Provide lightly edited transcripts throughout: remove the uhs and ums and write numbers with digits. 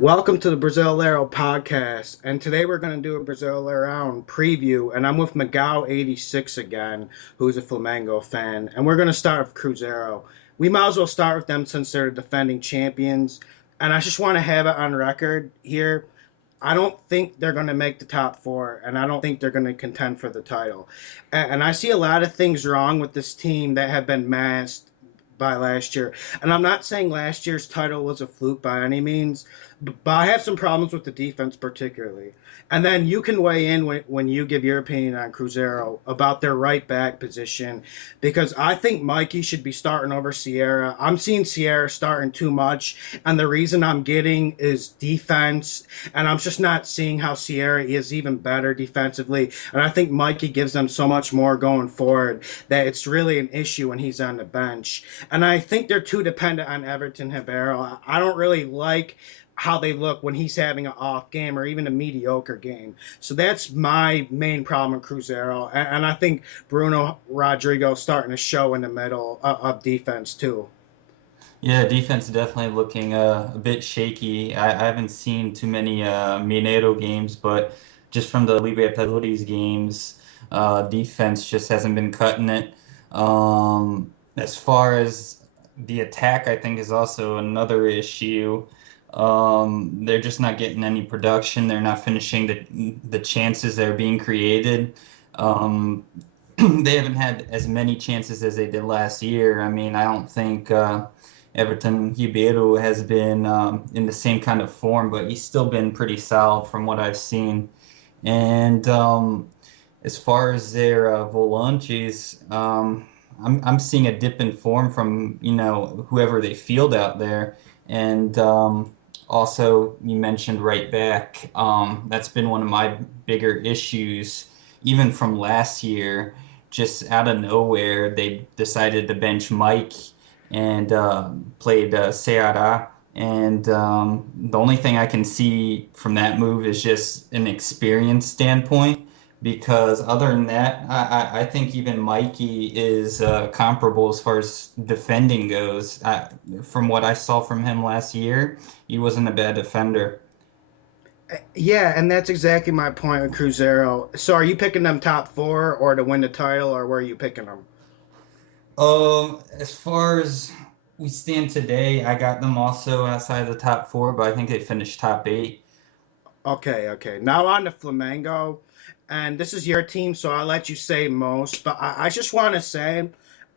Welcome to the Brasileirao podcast, and today we're going to do a Brasileirao preview, and I'm with Miguel86 again, who's a Flamengo fan, and we're going to start with Cruzeiro. We might as well start with them since they're defending champions, and I just want to have it on record here. I don't think they're going to make the top four, and I don't think they're going to contend for the title. And I see a lot of things wrong with this team that have been masked by last year. And I'm not saying last year's title was a fluke by any means, but I have some problems with the defense particularly. And then you can weigh in when you give your opinion on Cruzeiro about their right back position, because I think Mikey should be starting over Sierra. I'm seeing Sierra starting too much, and the reason I'm getting is defense, and I'm just not seeing how Sierra is even better defensively. And I think Mikey gives them so much more going forward that it's really an issue when he's on the bench. And I think they're too dependent on Everton Ribeiro. I don't really like how they look when he's having an off game or even a mediocre game. So that's my main problem with Cruzeiro. And I think Bruno Rodrigo starting to show in the middle of defense too. Yeah, defense is definitely looking a bit shaky. I haven't seen too many Mineiro games, but just from the Libertadores games, defense just hasn't been cutting it. As far as the attack, I think is also another issue. They're just not getting any production. They're not finishing the chances that are being created. Um, they haven't had as many chances as they did last year. I mean, I don't think Everton Ribeiro has been in the same kind of form, but he's still been pretty solid from what I've seen. And as far as their volantes, I'm seeing a dip in form from whoever they field out there, and also you mentioned right back. That's been one of my bigger issues, even from last year. Just out of nowhere, they decided to bench Mike and played Ceará. And the only thing I can see from that move is just an experience standpoint, because other than that, I think even Mikey is comparable as far as defending goes. From what I saw from him last year, he wasn't a bad defender. Yeah, and that's exactly my point with Cruzeiro. So are you picking them top four or to win the title, or where are you picking them? As far as we stand today, I got them also outside the top four, but I think they finished top eight. Okay, okay. Now on to Flamengo, and this is your team, so I'll let you say most. But I just want to say,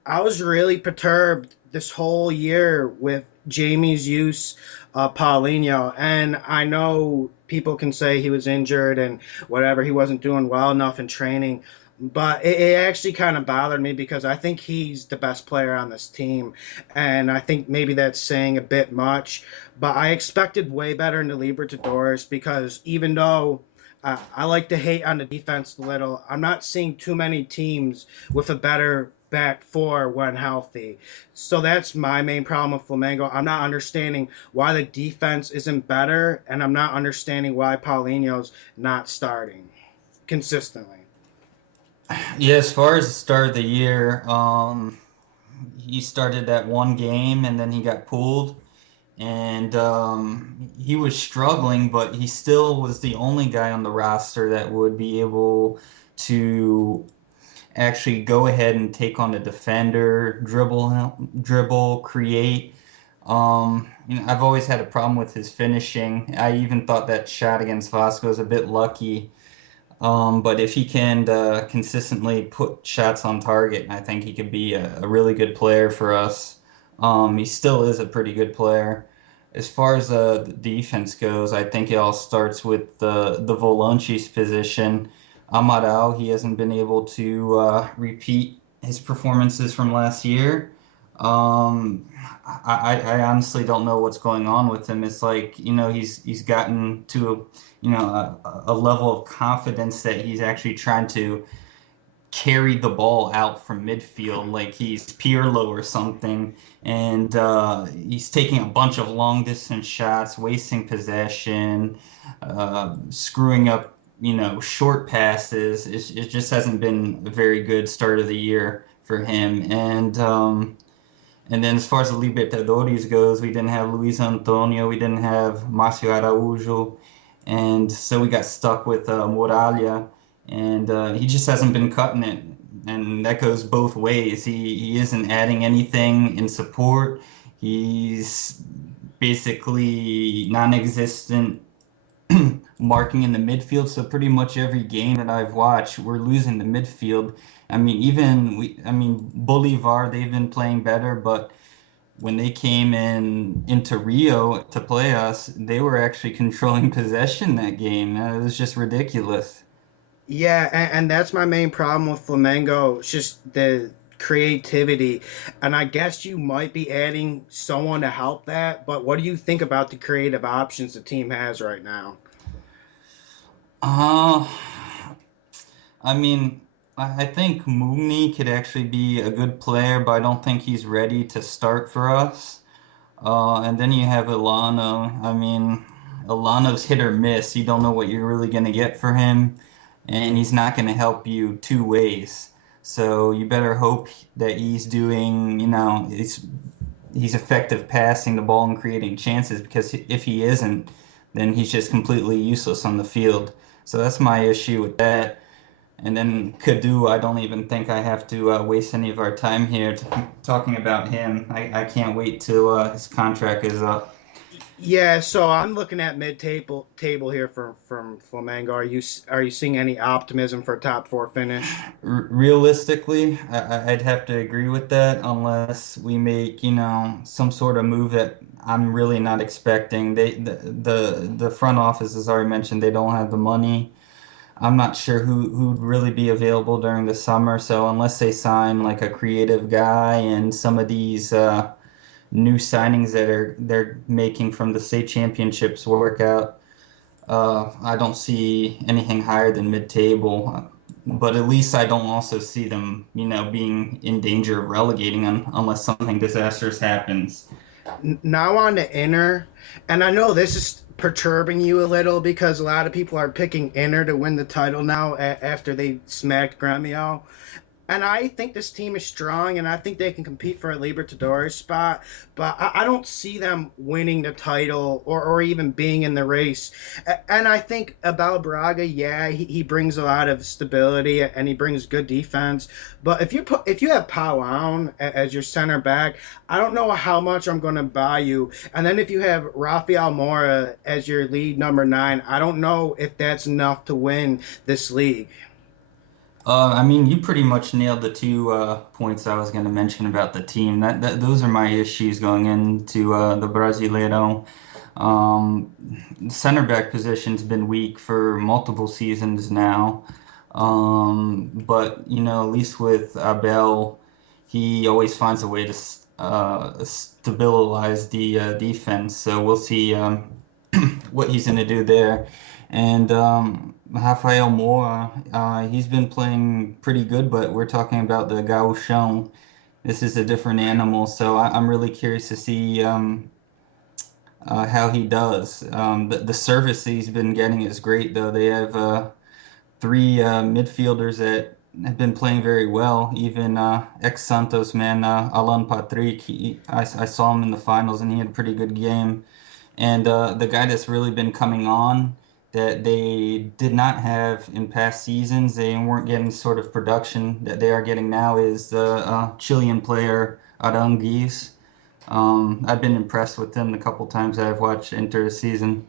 I was really perturbed this whole year with Jamie's use of Paulinho, and I know people can say he was injured and whatever, he wasn't doing well enough in training. But it actually kind of bothered me because I think he's the best player on this team. And I think maybe that's saying a bit much. But I expected way better in the Libertadores because even though I like to hate on the defense a little, I'm not seeing too many teams with a better back four when healthy. So that's my main problem with Flamengo. I'm not understanding why the defense isn't better, and I'm not understanding why Paulinho's not starting consistently. Yeah, as far as the start of the year, he started that one game and then he got pulled, and he was struggling, but he still was the only guy on the roster that would be able to actually go ahead and take on the defender, dribble, create. I've always had a problem with his finishing. I even thought that shot against Vasco was a bit lucky. But if he can consistently put shots on target, I think he could be a really good player for us. He still is a pretty good player. As far as the defense goes, I think it all starts with the Volantes position. Amaral, he hasn't been able to repeat his performances from last year. I honestly don't know what's going on with him. It's like, he's gotten to a level of confidence that he's actually trying to carry the ball out from midfield like he's Pirlo or something, and he's taking a bunch of long distance shots, wasting possession, screwing up, short passes. It just hasn't been a very good start of the year for him, and And then as far as the Libertadores goes, we didn't have Luis Antonio, we didn't have Marcio Araújo, and so we got stuck with Muralha, and he just hasn't been cutting it. And that goes both ways. He isn't adding anything in support. He's basically non-existent marking in the midfield. So pretty much every game that I've watched, we're losing the midfield. I mean, Bolivar, they've been playing better, but when they came into Rio to play us, they were actually controlling possession that game. It was just ridiculous. Yeah, and that's my main problem with Flamengo. It's just the creativity. And I guess you might be adding someone to help that, but what do you think about the creative options the team has right now? Uh, I mean, I think Mooney could actually be a good player, but I don't think he's ready to start for us. And then you have Ilano. I mean, Ilano's hit or miss. You don't know what you're really going to get for him, and he's not going to help you two ways. So you better hope that he's doing, he's effective passing the ball and creating chances because if he isn't, then he's just completely useless on the field. So that's my issue with that. And then Kadu, I don't even think I have to waste any of our time here talking about him. I can't wait till his contract is up. Yeah, so I'm looking at mid table here from Flamengo. Are you seeing any optimism for a top four finish? Realistically, I'd have to agree with that unless we make, some sort of move that I'm really not expecting. The front office, as already mentioned, they don't have the money. I'm not sure who'd really be available during the summer, so unless they sign like a creative guy and some of these new signings that they're making from the state championships work out, I don't see anything higher than mid-table. But at least I don't also see them, being in danger of relegating unless something disastrous happens. Now on to Inter, and I know this is perturbing you a little because a lot of people are picking Inter to win the title now after they smacked Gremio. And I think this team is strong, and I think they can compete for a Libertadores spot. But I don't see them winning the title or even being in the race. And I think Abel Braga, yeah, he brings a lot of stability and he brings good defense. But if you have Pawan as your center back, I don't know how much I'm going to buy you. And then if you have Rafael Mora as your lead number nine, I don't know if that's enough to win this league. I mean, you pretty much nailed the two points I was going to mention about the team. Those are my issues going into the Brasileirao. Um, Center back position's been weak for multiple seasons now. But at least with Abel, he always finds a way to stabilize the defense. So we'll see what he's going to do there. And Rafael Moura, he's been playing pretty good, but we're talking about the Gauchão. This is a different animal, so I'm really curious to see how he does. The service he's been getting is great, though. They have three midfielders that have been playing very well. Even ex-Santos man, Alan Patrick, I saw him in the finals, and he had a pretty good game. And the guy that's really been coming on that they did not have in past seasons, they weren't getting sort of production that they are getting now is the Chilean player Aranguiz. I've been impressed with him the couple times I've watched Inter this season.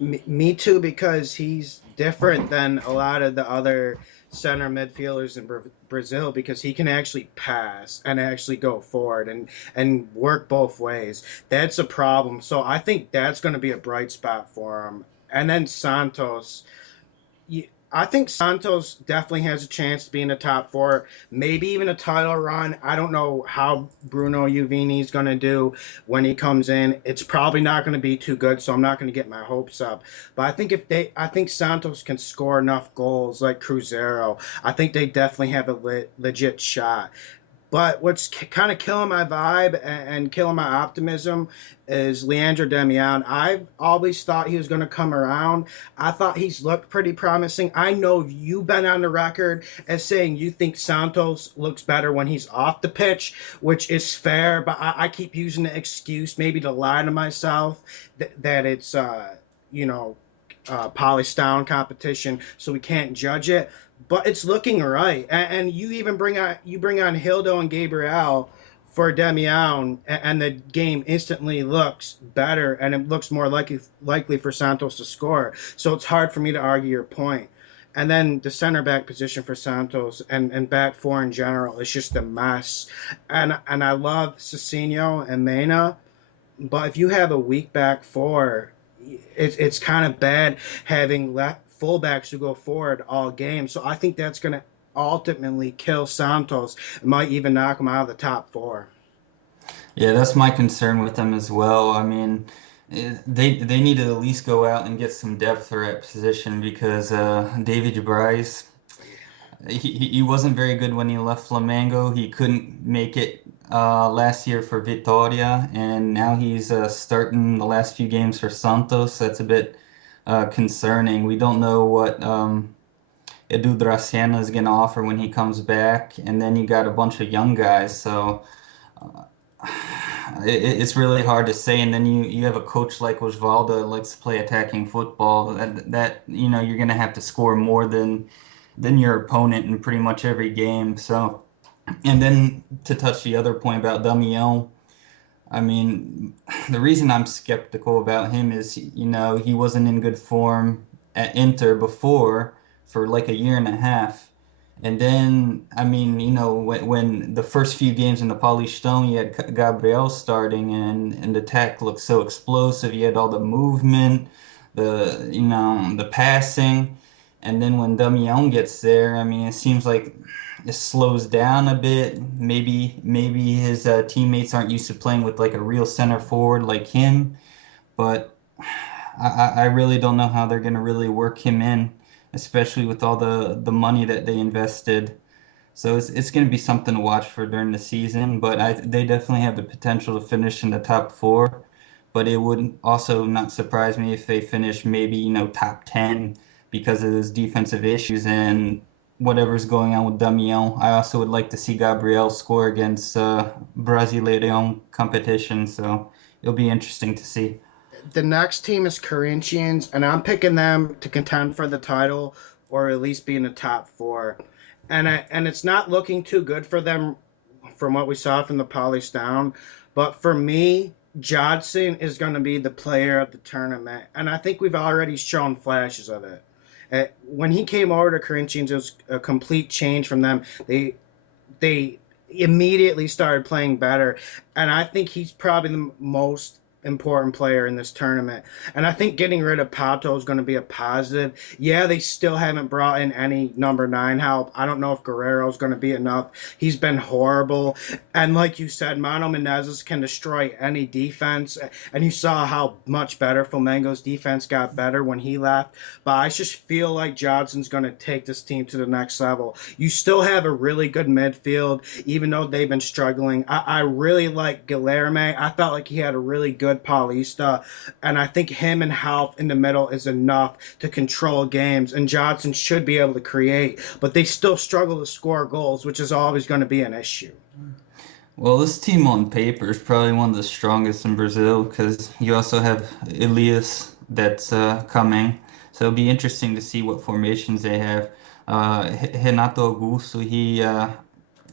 Me too, because he's different than a lot of the other center midfielders in Brazil because he can actually pass and actually go forward and work both ways. That's a problem. So I think that's going to be a bright spot for him. And then Santos, I think Santos definitely has a chance to be in the top four, maybe even a title run. I don't know how Bruno Uvini is going to do when he comes in. It's probably not going to be too good, so I'm not going to get my hopes up. But I think Santos can score enough goals like Cruzeiro. I think they definitely have a legit shot. But what's kind of killing my vibe and killing my optimism is Leandro Damian. I've always thought he was going to come around. I thought he's looked pretty promising. I know you've been on the record as saying you think Santos looks better when he's off the pitch, which is fair, but I keep using the excuse maybe to lie to myself that it's, you know, polystyrene competition, so we can't judge it. But it's looking right, and you even bring on Hildo and Gabriel for Demian, and the game instantly looks better, and it looks more likely for Santos to score. So it's hard for me to argue your point. And then the center back position for Santos and back four in general is just a mess. And I love Cecino and Mena, but if you have a weak back four, it's kind of bad having left fullbacks who go forward all game. So I think that's going to ultimately kill Santos. It might even knock him out of the top four. Yeah, that's my concern with them as well. I mean, they need to at least go out and get some depth for that position because David Bryce, he wasn't very good when he left Flamengo. He couldn't make it last year for Vitória, and now he's starting the last few games for Santos. That's a bit concerning. We don't know what Edu Dracena is going to offer when he comes back, and then you got a bunch of young guys, so it's really hard to say. And then you have a coach like Osvaldo that likes to play attacking football. That you're going to have to score more than your opponent in pretty much every game. So, and then to touch the other point about Damião, I mean, the reason I'm skeptical about him is, he wasn't in good form at Inter before for like a year and a half. And then, I mean, when the first few games in the Paulistão, you had Gabriel starting and the attack looked so explosive. You had all the movement, the passing. And then when Damião gets there, I mean, it seems like it slows down a bit. Maybe his teammates aren't used to playing with like a real center forward like him, but I really don't know how they're going to really work him in, especially with all the money that they invested. So it's going to be something to watch for during the season, but they definitely have the potential to finish in the top four. But it would also not surprise me if they finish maybe, top 10 because of those defensive issues and whatever's going on with Damião. I also would like to see Gabriel score against Brasileirao competition, so it'll be interesting to see. The next team is Corinthians, and I'm picking them to contend for the title or at least be in the top four. And it's not looking too good for them from what we saw from the Polys down. But for me, Jodson is going to be the player of the tournament, and I think we've already shown flashes of it. When he came over to Corinthians, it was a complete change from them. They immediately started playing better, and I think he's probably the most important player in this tournament. And I think getting rid of Pato is going to be a positive. Yeah, they still haven't brought in any number nine help. I don't know if Guerrero is going to be enough. He's been horrible. And like you said, Mano Menezes can destroy any defense. And you saw how much better Flamengo's defense got better when he left. But I just feel like Johnson's going to take this team to the next level. You still have a really good midfield, even though they've been struggling. I really like Guilherme. I felt like he had a really good Paulista, and I think him and Half in the middle is enough to control games, and Johnson should be able to create, but they still struggle to score goals, which is always going to be an issue. Well, this team on paper is probably one of the strongest in Brazil because you also have Elias that's coming. So it'll be interesting to see what formations they have. Renato Augusto, he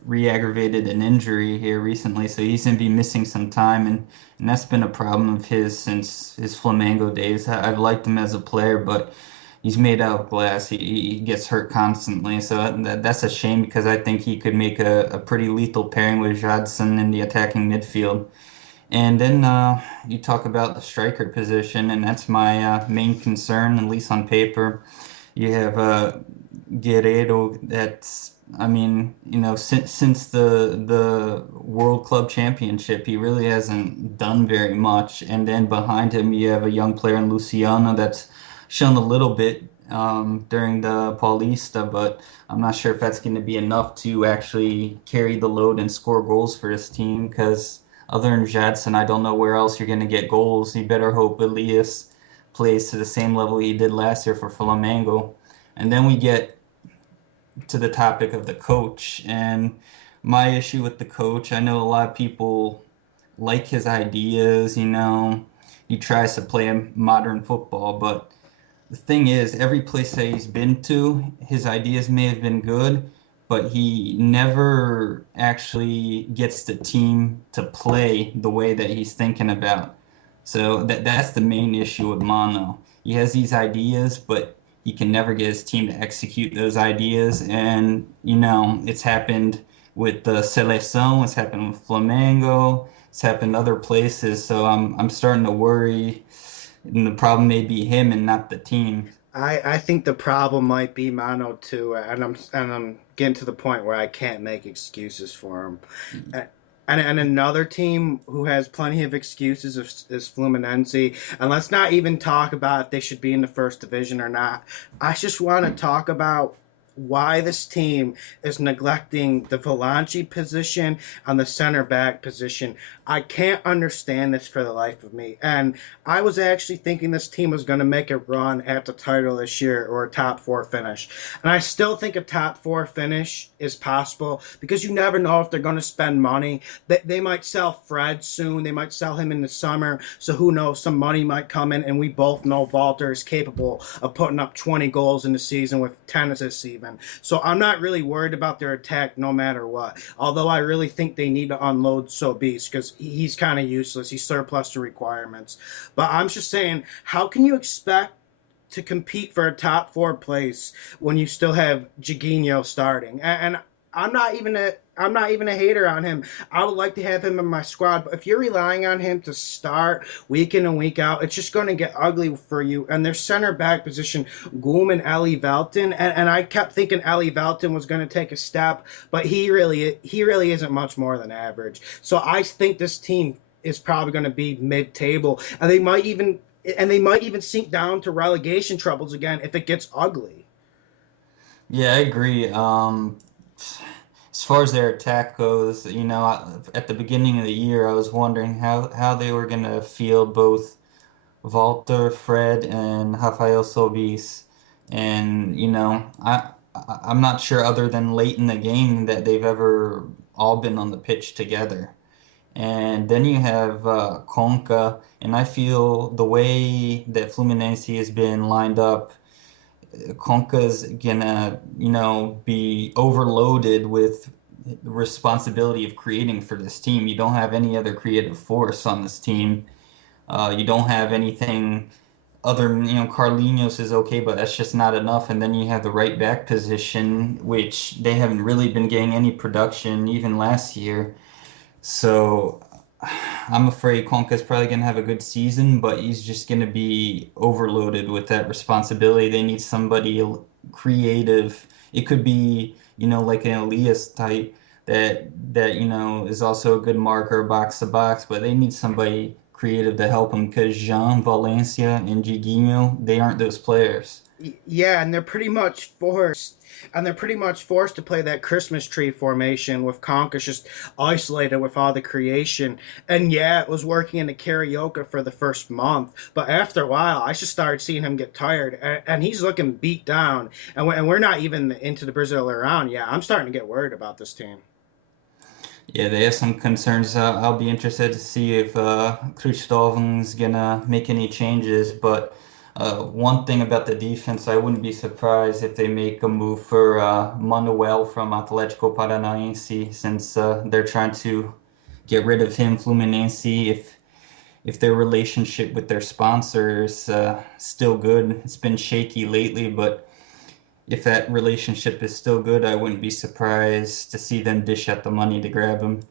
re-aggravated an injury here recently, so he's going to be missing some time, and that's been a problem of his since his Flamengo days. I've liked him as a player, but he's made out of glass. He gets hurt constantly, so that's a shame because I think he could make a pretty lethal pairing with Jadson in the attacking midfield. And then you talk about the striker position, and that's my main concern, at least on paper. You have Guerreiro that's I mean, since the World Club Championship, he really hasn't done very much. And then behind him, you have a young player in Luciano that's shown a little bit during the Paulista, but I'm not sure if that's going to be enough to actually carry the load and score goals for his team. Because other than Jadson, I don't know where else you're going to get goals. You better hope Elias plays to the same level he did last year for Flamengo. And then we get to the topic of the coach. And my issue with the coach, I know a lot of people like his ideas, he tries to play modern football, but the thing is, every place that he's been to, his ideas may have been good, but he never actually gets the team to play the way that he's thinking about. So that's the main issue with Mono. He has these ideas, but he can never get his team to execute those ideas. And, it's happened with the Seleção, it's happened with Flamengo, it's happened other places. So I'm starting to worry, and the problem may be him and not the team. I think the problem might be Mono too, and I'm getting to the point where I can't make excuses for him. And another team who has plenty of excuses is Fluminense. And let's not even talk about if they should be in the first division or not. I just want to talk about why this team is neglecting the volante position and the center back position. I can't understand this for the life of me. And I was actually thinking this team was going to make a run at the title this year or a top four finish. And I still think a top four finish is possible because you never know if they're going to spend money. They might sell Fred soon. They might sell him in the summer. So who knows? Some money might come in. And we both know Walter is capable of putting up 20 goals in the season with 10 assists even. So I'm not really worried about their attack no matter what. Although I really think they need to unload Sobeist because he's kind of useless. He's surplus to requirements. But I'm just saying, how can you expect to compete for a top four place when you still have Giguinho starting? And I'm not even a hater on him. I would like to have him in my squad, but if you're relying on him to start week in and week out, it's just going to get ugly for you. And their center back position, Goom and Ali Velton, and I kept thinking Ali Velton was going to take a step, but he really isn't much more than average. So I think this team is probably going to be mid-table, and they might even sink down to relegation troubles again if it gets ugly. Yeah, I agree. As far as their attack goes, at the beginning of the year, I was wondering how they were gonna field both Walter, Fred, and Rafael Sobis. And, I'm not sure other than late in the game that they've ever all been on the pitch together. And then you have Conca, and I feel the way that Fluminense has been lined up, Conca's gonna, be overloaded with the responsibility of creating for this team. You don't have any other creative force on this team. You don't have anything other, Carlinhos is okay, but that's just not enough. And then you have the right back position, which they haven't really been getting any production even last year. So I'm afraid Conca's probably going to have a good season, but he's just going to be overloaded with that responsibility. They need somebody creative. It could be, like an Elias type that is also a good marker box to box, but they need somebody creative to help them because Jean, Valencia, and Giguinho, they aren't those players. Yeah, and they're pretty much forced to play that Christmas tree formation with Conkus just isolated with all the creation. And yeah, it was working in the karaoke for the first month, but after a while, I just started seeing him get tired, and he's looking beat down. And we're not even into the Brasileirao yet. I'm starting to get worried about this team. Yeah, they have some concerns. I'll be interested to see if Cristóvão's gonna make any changes. But one thing about the defense, I wouldn't be surprised if they make a move for Manuel from Atlético Paranaense, since they're trying to get rid of him, Fluminense. If their relationship with their sponsor is still good, it's been shaky lately, but if that relationship is still good, I wouldn't be surprised to see them dish out the money to grab him.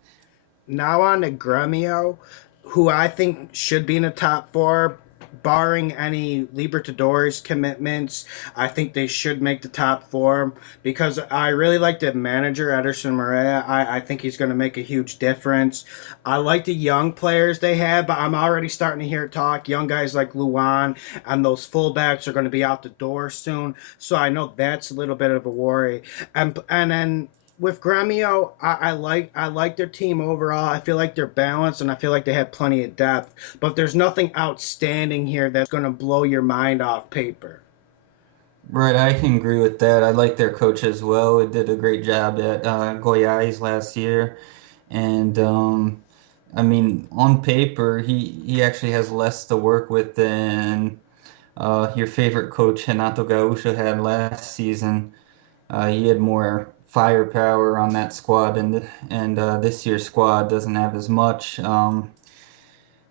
Now on to Gremio, who I think should be in the top four. barring any Libertadores commitments, I think they should make the top four because I really like the manager, Ederson Morea. I think he's going to make a huge difference. I like the young players they have, but I'm already starting to hear talk. Young guys like Luan and those fullbacks are going to be out the door soon. So I know that's a little bit of a worry. And then with Gremio, I like their team overall. I feel like they're balanced and I feel like they have plenty of depth. But there's nothing outstanding here that's going to blow your mind off paper. Right, I can agree with that. I like their coach as well. He did a great job at Goiás last year, and I mean, on paper, he actually has less to work with than your favorite coach Renato Gaúcho had last season. He had more firepower on that squad, and this year's squad doesn't have as much. I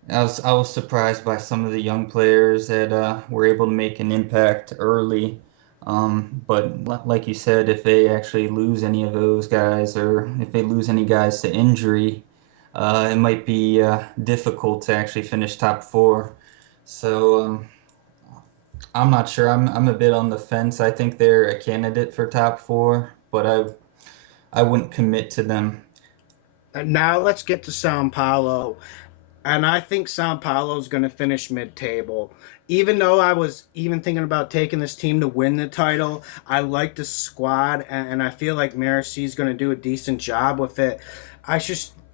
was surprised by some of the young players that were able to make an impact early. But like you said, if they actually lose any of those guys, or if they lose any guys to injury, it might be difficult to actually finish top four. So I'm not sure. I'm a bit on the fence. I think they're a candidate for top four, but I wouldn't commit to them. And now let's get to Sao Paulo. And I think Sao Paulo is going to finish mid-table. Even though I was even thinking about taking this team to win the title, I like the squad, and I feel like Maracy is going to do a decent job with it.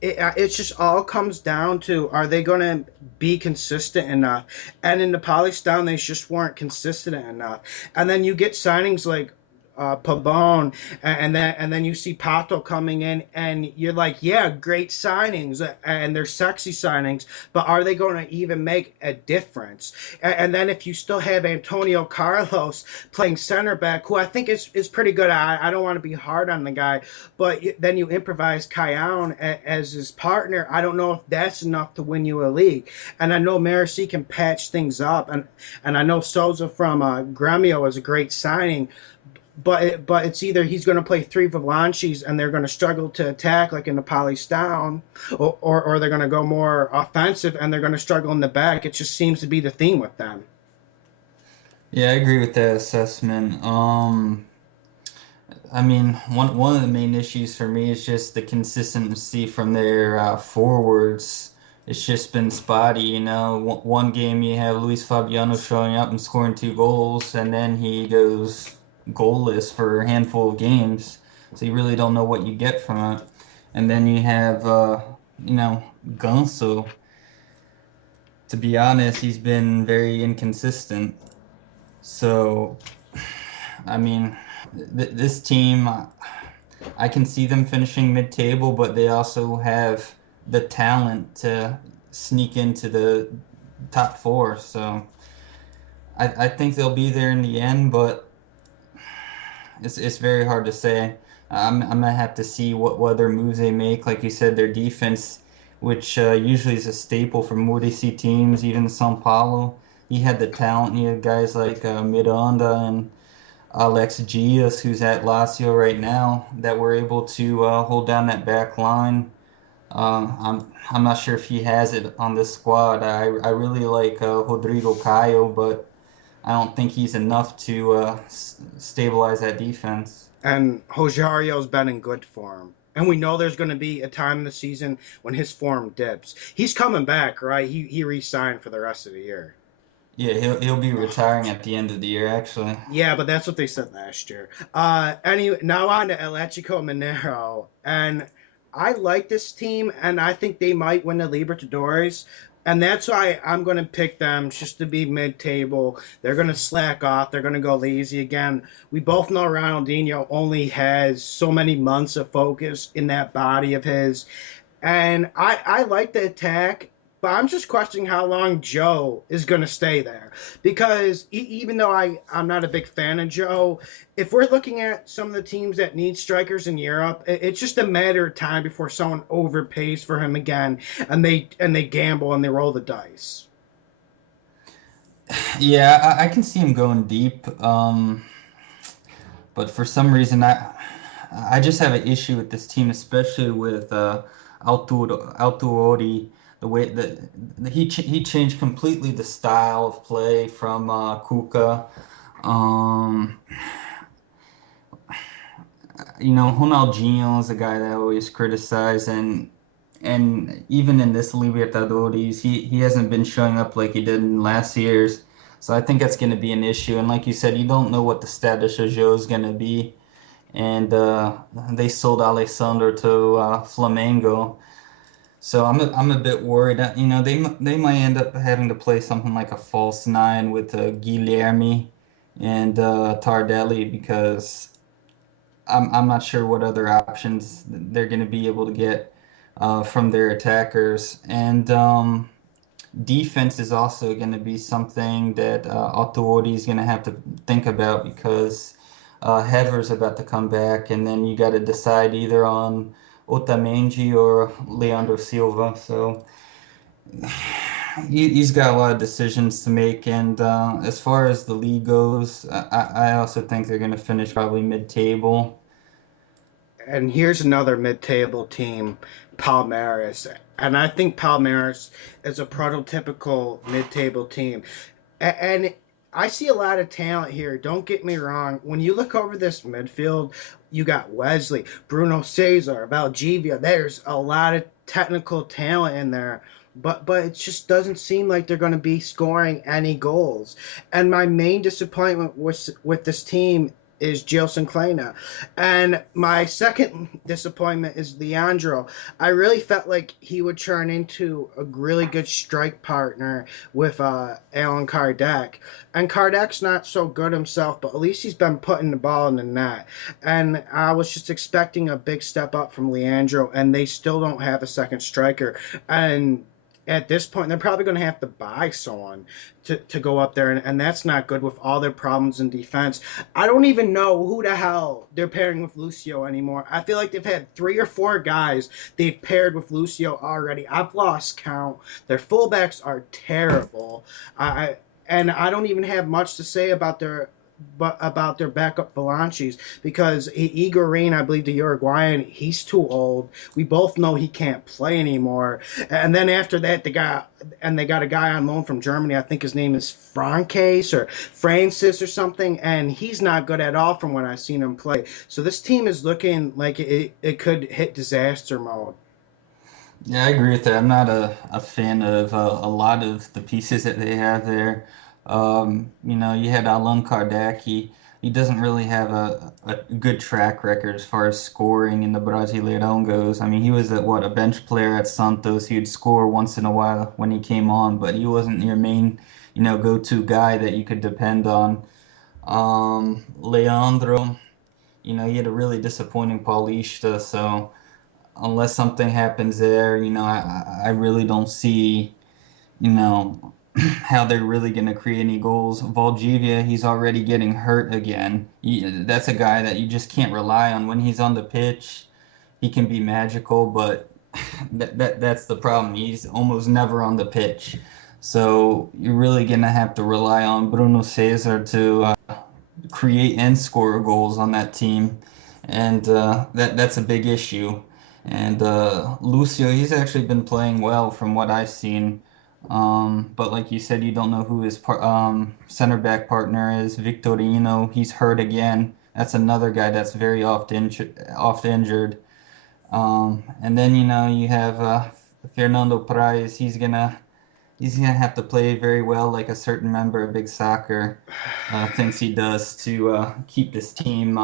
It just all comes down to are they going to be consistent enough? And in the Polystown, they just weren't consistent enough. And then you get signings like Pabon, and then you see Pato coming in, and you're like, yeah, great signings, and they're sexy signings, but are they going to even make a difference? And then if you still have Antonio Carlos playing center back, who I think is pretty good. I don't want to be hard on the guy, but then you improvise Callejón as his partner. I don't know if that's enough to win you a league. And I know Maracy can patch things up, and I know Souza from Gremio is a great signing, but it's either he's going to play three Volanches and they're going to struggle to attack like in the Polystown, or they're going to go more offensive and they're going to struggle in the back. It just seems to be the theme with them. Yeah, I agree with that assessment. I mean, one of the main issues for me is just the consistency from their forwards. It's just been spotty, you know. One game you have Luis Fabiano showing up and scoring 2 goals, and then he goes goalless for a handful of games. So you really don't know what you get from it. And then you have, you know, Ganso. To be honest, he's been very inconsistent. So, I mean, this team. I can see them finishing mid-table, but they also have the talent to sneak into the top four. So I think they'll be there in the end, but it's very hard to say. I'm gonna have to see what other moves they make. Like you said, their defense, which usually is a staple for Muricy teams, even São Paulo. He had the talent. He had guys like Miranda and Alex Diaz, who's at Lazio right now, that were able to hold down that back line. I'm not sure if he has it on this squad. I really like Rodrigo Caio, but I don't think he's enough to stabilize that defense. And Rogério's been in good form. And we know there's going to be a time in the season when his form dips. He's coming back, right? He re-signed for the rest of the year. Yeah, he'll be retiring at the end of the year, actually. Yeah, but that's what they said last year. Anyway, now on to Elétrico Mineiro, and I like this team, and I think they might win the Libertadores, and that's why I'm going to pick them just to be mid-table. They're going to slack off. They're going to go lazy again. We both know Ronaldinho only has so many months of focus in that body of his, and I like the attack, but I'm just questioning how long Joe is going to stay there. Because even though I'm not a big fan of Joe, if we're looking at some of the teams that need strikers in Europe, it's just a matter of time before someone overpays for him again, and they gamble and they roll the dice. Yeah, I can see him going deep, but for some reason I just have an issue with this team, especially with Altuori. the way that he changed completely the style of play from Kuka. Um, Ronaldinho is a guy that I always criticize, and even in this Libertadores, he hasn't been showing up like he did in last year's. So I think that's going to be an issue. And like you said, you don't know what the status of Joe is going to be. And they sold Alessandro to Flamengo. So I'm a bit worried that they might end up having to play something like a false nine with Guilherme and Tardelli because I'm not sure what other options they're going to be able to get from their attackers. And defense is also going to be something that Autori is going to have to think about because Hever's about to come back, and then you got to decide either on Otamendi or Leandro Silva. So he's got a lot of decisions to make. And as far as the league goes, I also think they're going to finish probably mid-table. And here's another mid-table team, Palmeiras. And I think Palmeiras is a prototypical mid-table team. And I see a lot of talent here. Don't get me wrong. When you look over this midfield, you got Wesley, Bruno Cesar, Valdivia. There's a lot of technical talent in there. But it just doesn't seem like they're going to be scoring any goals. And my main disappointment with this team is Jilson Kleina. And my second disappointment is Leandro. I really felt like he would turn into a really good strike partner with Alan Kardec. And Kardec's not so good himself, but at least he's been putting the ball in the net. And I was just expecting a big step up from Leandro, and they still don't have a second striker. And at this point, they're probably going to have to buy someone to go up there, and that's not good with all their problems in defense. I don't even know who the hell they're pairing with Lucio anymore. I feel like they've had 3 or 4 guys they've paired with Lucio already. I've lost count. Their fullbacks are terrible. And I don't even have much to say about their backup Volanches because Igorine, I believe the Uruguayan, he's too old. We both know he can't play anymore. And then after that, they got a guy on loan from Germany. I think his name is Frances or Francis or something, and he's not good at all from when I've seen him play. So this team is looking like it could hit disaster mode. Yeah, I agree with that. I'm not a fan of a lot of the pieces that they have there. You had Allan Kardec. He doesn't really have a good track record as far as scoring in the Brasileirão goes. I mean, he was a bench player at Santos. He would score once in a while when he came on, but he wasn't your main, go-to guy that you could depend on. Leandro, he had a really disappointing Paulista, so unless something happens there, I really don't see, how they're really going to create any goals. Valdivia, he's already getting hurt again. That's a guy that you just can't rely on. When he's on the pitch, he can be magical, but that's the problem. He's almost never on the pitch. So you're really going to have to rely on Bruno Cesar to create and score goals on that team, and that's a big issue. And Lucio, he's actually been playing well from what I've seen. But like you said, you don't know who his center back partner is. Victorino, he's hurt again. That's another guy that's very oft injured. And then you have Fernando Price. He's gonna have to play very well, like a certain member of Big Soccer thinks he does to keep this team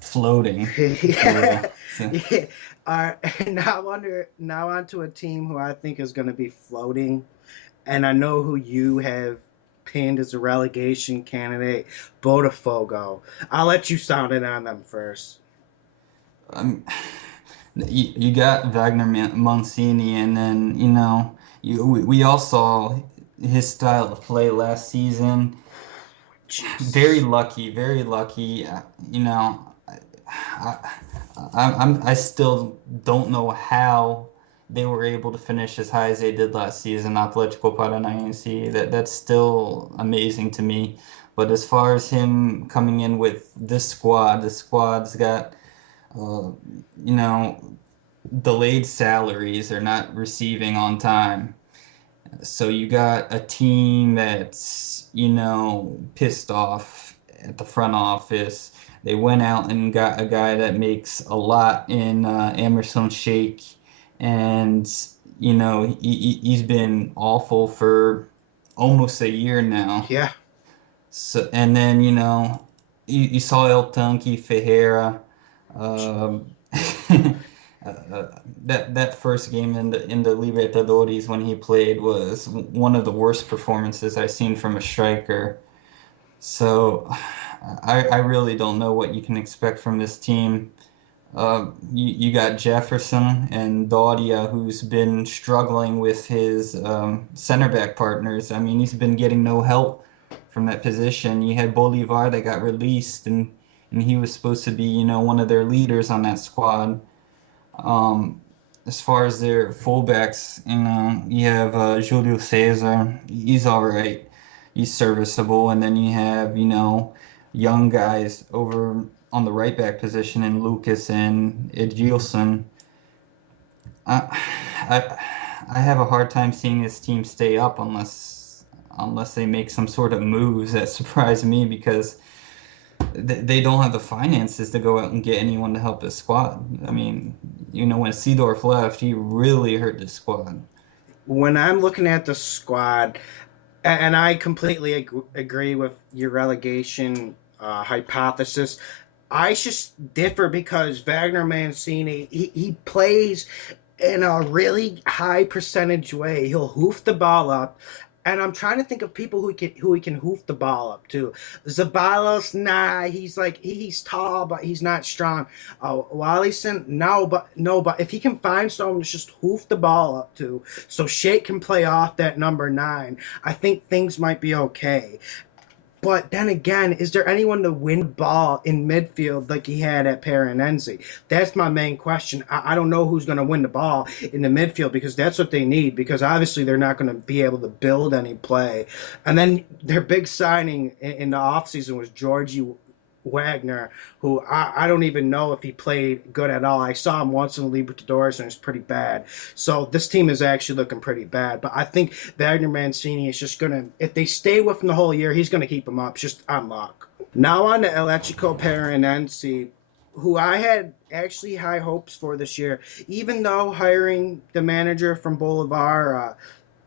floating, if you will. Yeah. So, Yeah. All right. Now on to a team who I think is going to be floating, and I know who you have pinned as a relegation candidate, Botafogo. I'll let you sound it on them first. um, you got Wagner Mancini, and then we all saw his style of play last season. Very Jesus. lucky, very lucky. I, I still don't know how they were able to finish as high as they did last season, Atletico Paranaense. That's still amazing to me. But as far as him coming in with this squad, the squad's got, uh, you know, delayed salaries they're not receiving on time. So you got a team that's, pissed off at the front office. They went out and got a guy that makes a lot in Emerson Sheik, and he's been awful for almost a year now. Yeah, So and then you saw El Tanque Ferreira. Um, that first game in the Libertadores when he played was one of the worst performances I've seen from a striker. So I really don't know what you can expect from this team. You got Jefferson and Doria, who's been struggling with his center back partners. I mean, he's been getting no help from that position. You had Bolivar that got released, and he was supposed to be, one of their leaders on that squad. Um, as far as their fullbacks, you have Julio Cesar. He's all right. He's serviceable. And then you have, young guys over on the right back position in Lucas and Edgilson. I, I have a hard time seeing this team stay up unless they make some sort of moves that surprise me because they don't have the finances to go out and get anyone to help the squad. I mean, when Seedorf left, he really hurt the squad. when I'm looking at the squad, and I completely agree with your relegation hypothesis. I just differ because Wagner Mancini he plays in a really high percentage way. He'll hoof the ball up. And I'm trying to think of people who he can hoof the ball up to. Zabalos, nah, he's like he's tall, but he's not strong. Wallison, no, but if he can find someone to just hoof the ball up to, so Shake can play off that number 9, I think things might be okay. But then again, is there anyone to win the ball in midfield like he had at Paranense? That's my main question. I don't know who's going to win the ball in the midfield because that's what they need because obviously they're not going to be able to build any play. And then their big signing in the offseason was Georgie Wagner, who I don't even know if he played good at all. I saw him once in the Libertadores and it was pretty bad. So this team is actually looking pretty bad. But I think Wagner Mancini is just going to, if they stay with him the whole year, he's going to keep them up just on luck. Now on to Electrico Paranense, who I had actually high hopes for this year, even though hiring the manager from Bolivar,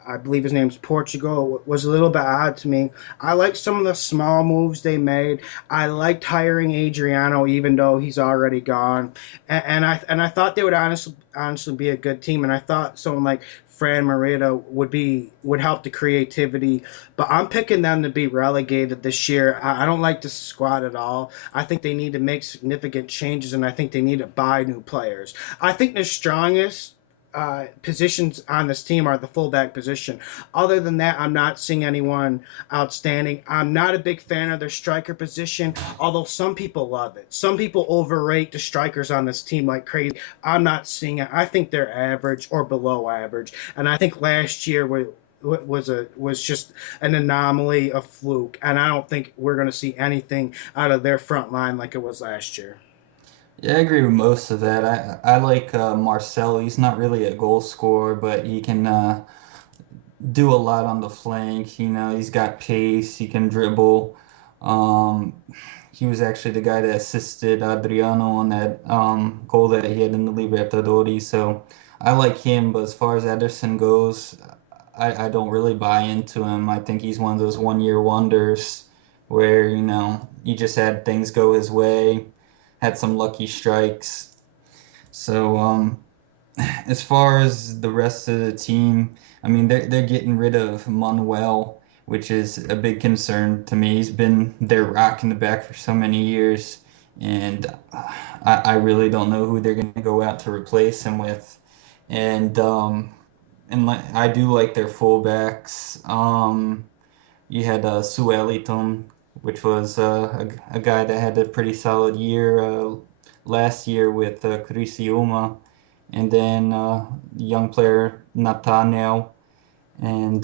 I believe his name's Portugal, was a little bit odd to me. I liked some of the small moves they made. I liked hiring Adriano, even though he's already gone, and I thought they would honestly be a good team. And I thought someone like Fran Merida would help the creativity, but I'm picking them to be relegated this year. I don't like this squad at all. I think they need to make significant changes, and I think they need to buy new players. I think the strongest positions on this team are the fullback position. Other than that, I'm not seeing anyone outstanding. I'm not a big fan of their striker position, although some people love it. Some people overrate the strikers on this team like crazy. I'm not seeing it. I think they're average or below average, and I think last year was just an anomaly, a fluke, and I don't think we're going to see anything out of their front line like it was last year. Yeah, I agree with most of that. I like Marcel. He's not really a goal scorer, but he can do a lot on the flank. He's got pace. He can dribble. Um, he was actually the guy that assisted Adriano on that goal that he had in the Libertadores. So I like him. But as far as Ederson goes, I don't really buy into him. I think he's one of those one-year wonders where, he just had things go his way, had some lucky strikes. So as far as the rest of the team, I mean, they're getting rid of Manuel, which is a big concern to me. He's been their rock in the back for so many years, and I really don't know who they're going to go out to replace him with. And I do like their fullbacks. You had Sueliton, which was a guy that had a pretty solid year last year with Criciúma, and then young player Nathaniel, and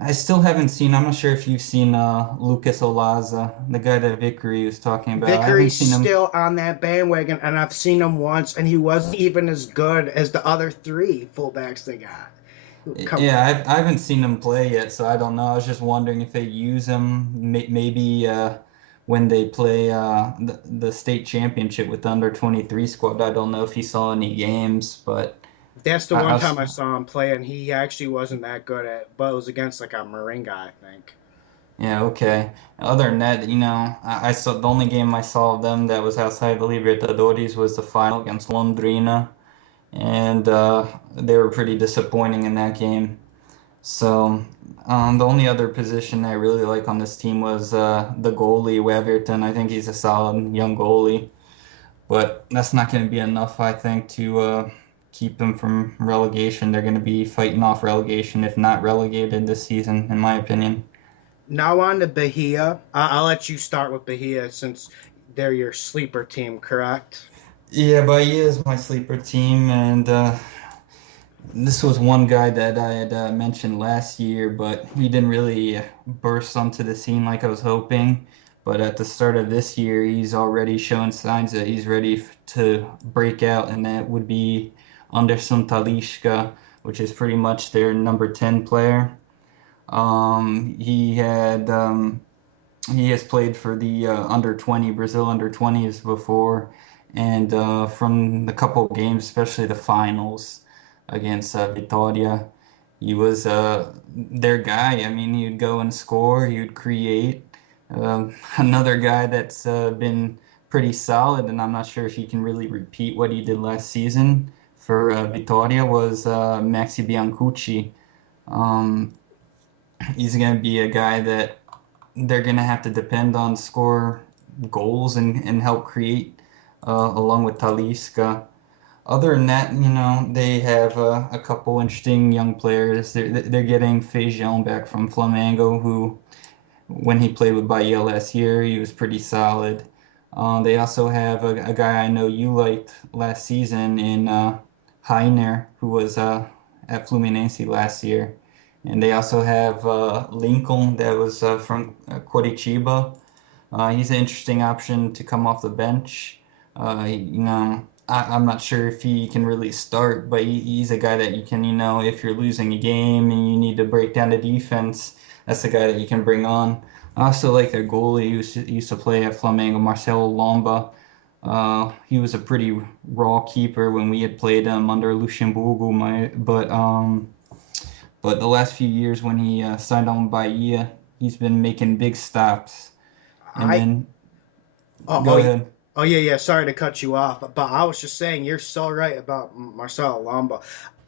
I still haven't seen. I'm not sure if you've seen Lucas Olaza, the guy that Vickery was talking about. I haven't Vickery's seen him. still on that bandwagon, and I've seen him once, and he wasn't even as good as the other three fullbacks they got. Come Yeah, I haven't seen him play yet, so I don't know. I was just wondering if they use him maybe when they play the state championship with the under 23 squad. I don't know if he saw any games, but That's the I one was, time I saw him play, and he actually wasn't that good at. But it was against like a Moringa, I think. yeah, okay. Other than that, I saw the only game I saw of them that was outside the Libertadores was the final against Londrina, and they were pretty disappointing in that game. So, the only other position I really like on this team was the goalie, Weverton. I think he's a solid young goalie, but that's not going to be enough, I think, to keep him from relegation. They're going to be fighting off relegation, if not relegated this season, in my opinion. Now on to Bahia. I'll let you start with Bahia since they're your sleeper team, correct? Yeah, Bahia is my sleeper team, and this was one guy that I had mentioned last year, but he didn't really burst onto the scene like I was hoping. But at the start of this year, he's already showing signs that he's ready to break out, and that would be Anderson Talisca, which is pretty much their number 10 player. He had he has played for the under 20 Brazil under 20s before, and from the couple of games, especially the finals against Vitória, he was their guy. I mean, he'd go and score, he would create. Another guy that's been pretty solid, and I'm not sure if he can really repeat what he did last season for Vitória was Maxi Biancucci. Um, he's going to be a guy that they're going to have to depend on score goals and help create along with Talisca. Other than that, they have a couple interesting young players. They're getting Feijão back from Flamengo, who, when he played with Bahia last year, he was pretty solid. They also have a guy I know you liked last season in Rainer, who was at Fluminense last year. And they also have Lincoln, that was from Curitiba. He's an interesting option to come off the bench. I'm not sure if he can really start, but he's a guy that you can, if you're losing a game and you need to break down the defense, that's the guy that you can bring on. I also like their goalie who used to play at Flamengo, Marcelo Lomba. He was a pretty raw keeper when we had played him under Luxemburgo, but the last few years when he signed on Bahia, he's been making big stops. And I then oh, go oh ahead. oh yeah, yeah. Sorry to cut you off, but I was just saying you're so right about Marcelo Lomba.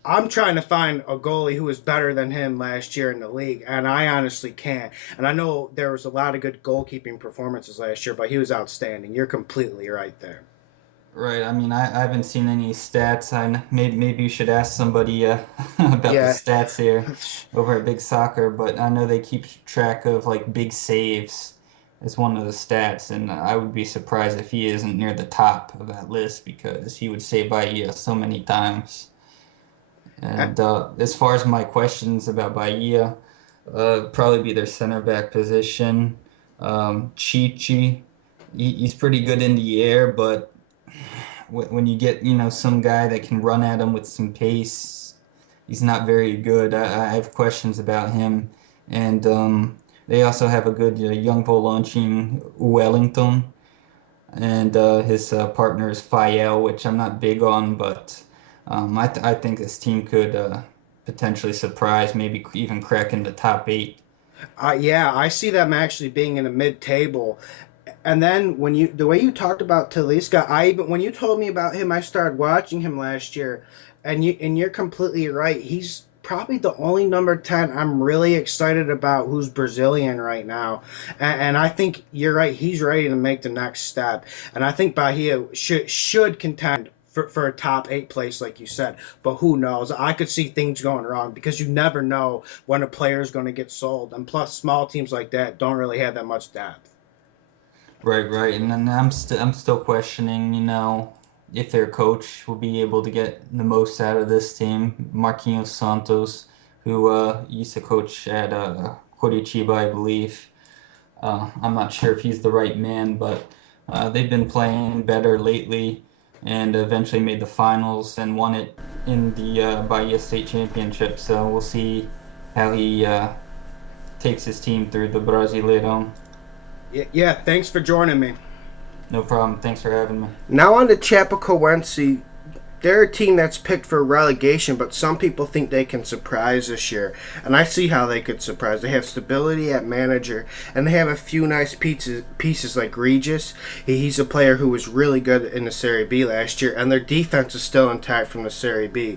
I'm trying to find a goalie who was better than him last year in the league, and I honestly can't. And I know there was a lot of good goalkeeping performances last year, but he was outstanding. You're completely right there. Right. I mean, I haven't seen any stats. Maybe you should ask somebody about the Yeah. stats here over at Big Soccer, but I know they keep track of like big saves as one of the stats, and I would be surprised if he isn't near the top of that list because he would save Bahia so many times. And as far as my questions about Bahia, probably be their center back position. Chichi, he's pretty good in the air, but when you get, some guy that can run at him with some pace, he's not very good. I have questions about him. And they also have a good young volante in Wellington, and his partner is Fael, which I'm not big on, but I think this team could potentially surprise, maybe even crack in the top eight. Yeah, I see them actually being in the mid-table. And then when you the way you talked about Talisca, I even when you told me about him, I started watching him last year, and you're completely right. He's probably the only number 10 I'm really excited about who's Brazilian right now. And I think you're right. He's ready to make the next step. And I think Bahia should contend for a top eight place, like you said. But who knows? I could see things going wrong because you never know when a player is going to get sold. And plus, small teams like that don't really have that much depth. Right, right. And then I'm still questioning, if their coach will be able to get the most out of this team, Marquinhos Santos, who used to coach at Curitiba, I believe. I'm not sure if he's the right man, but they've been playing better lately and eventually made the finals and won it in the Bahia State Championship. So we'll see how he takes his team through the Brasileirao. Yeah, thanks for joining me. No problem. Thanks for having me. Now on to Chapecoense. They're a team that's picked for relegation, but some people think they can surprise this year. And I see how they could surprise. They have stability at manager, and they have a few nice pieces like Regis. He's a player who was really good in the Serie B last year, and their defense is still intact from the Serie B.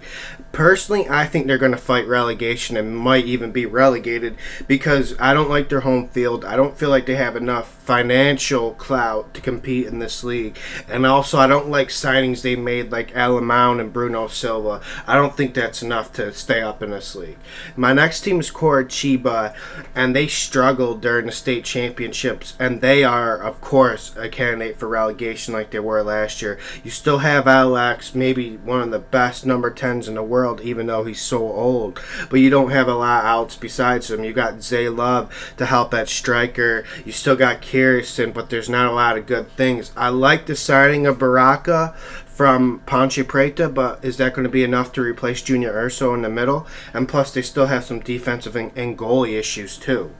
Personally, I think they're going to fight relegation and might even be relegated because I don't like their home field. I don't feel like they have enough financial clout to compete in this league. And also, I don't like signings they made like Alamão and Bruno Silva. I don't think that's enough to stay up in this league. My next team is Curitiba, and they struggled during the state championships, and they are, of course, a candidate for relegation like they were last year. You still have Alex, maybe one of the best number 10s in the world, even though he's so old. But you don't have a lot else besides him. You got Zay Love to help at striker. You still got Kirsten, but there's not a lot of good things. I like the signing of Baraka from Ponte Preta, but is that going to be enough to replace Junior Urso in the middle? And plus, they still have some defensive and goalie issues too.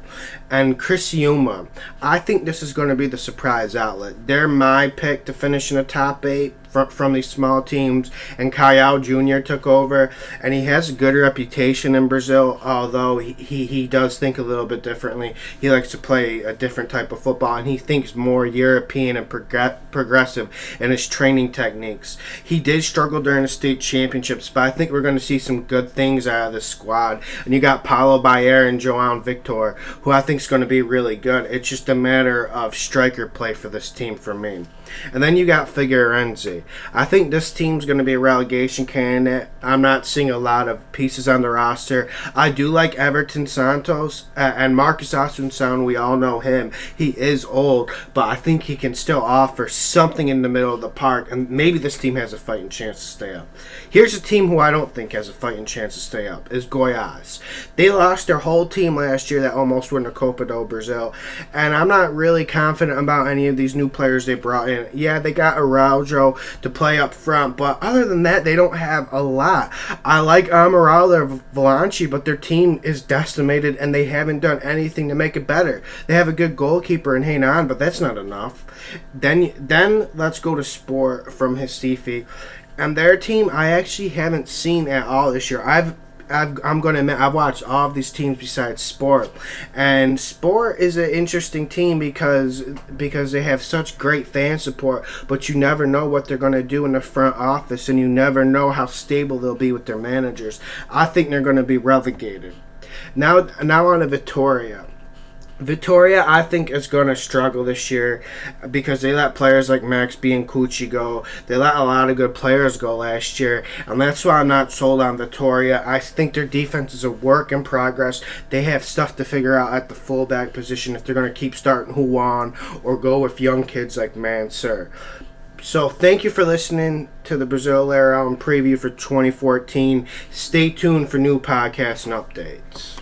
And Criciúma, I think this is going to be the surprise outlet. They're my pick to finish in the top 8 from these small teams, and Caio Jr. took over, and he has a good reputation in Brazil, although he does think a little bit differently. He likes to play a different type of football, and he thinks more European and progressive in his training techniques. He did struggle during the state championships, but I think we're going to see some good things out of this squad. And you got Paulo Baier and João Victor, who I think is going to be really good. It's just a matter of striker play for this team for me. And then you got Figueirense. I think this team's going to be a relegation candidate. I'm not seeing a lot of pieces on the roster. I do like Everton Santos and Marcus Assunção. We all know him. He is old, but I think he can still offer something in the middle of the park, and maybe this team has a fighting chance to stay up. Here's a team who I don't think has a fighting chance to stay up, is Goiás. They lost their whole team last year that almost won the Copa do Brasil, and I'm not really confident about any of these new players they brought in. Yeah, they got Araujo to play up front, but other than that, they don't have a lot. I like Amaral or Volanchi, but their team is decimated, and they haven't done anything to make it better. They have a good goalkeeper in Hainan, but that's not enough. Then let's go to Sport from Recife. And their team, I actually haven't seen at all this year. I'm going to admit, I've watched all of these teams besides Sport. And Sport is an interesting team because they have such great fan support, but you never know what they're going to do in the front office, and you never know how stable they'll be with their managers. I think they're going to be relegated. Now on to Vitória. Vitória, I think, is going to struggle this year because they let players like Max B and Cucci go. They let a lot of good players go last year, and that's why I'm not sold on Vitória. I think their defense is a work in progress. They have stuff to figure out at the fullback position if they're going to keep starting Juan or go with young kids like Mansur. So thank you for listening to the Brasileirao preview for 2014. Stay tuned for new podcasts and updates.